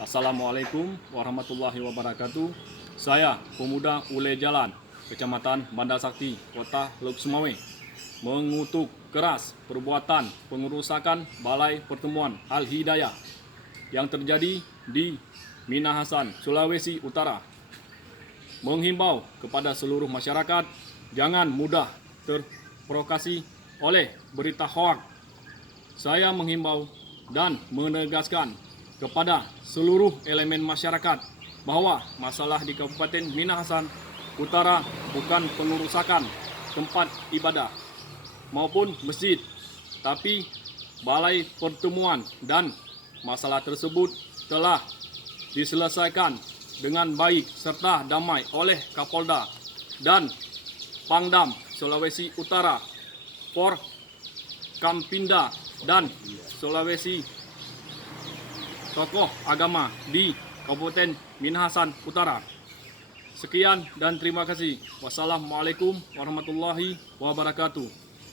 Assalamualaikum warahmatullahi wabarakatuh. Saya pemuda Ule Jalan, Kecamatan Bandar Sakti, Kota Lok Sumawe, mengutuk keras perbuatan pengerusakan Balai Pertemuan Al-Hidayah yang terjadi di Minahasa, Sulawesi Utara. Menghimbau kepada seluruh masyarakat jangan mudah terprovokasi oleh berita hoaks. Saya menghimbau dan menegaskan kepada seluruh elemen masyarakat bahwa masalah di Kabupaten Minahasa Utara bukan pengerusakan tempat ibadah maupun masjid, tapi balai pertemuan, dan masalah tersebut telah diselesaikan dengan baik serta damai oleh Kapolda dan Pangdam Sulawesi Utara, Forkampinda dan Sulawesi tokoh agama di Kabupaten Minahasa Utara. Sekian dan terima kasih. Wassalamualaikum warahmatullahi wabarakatuh.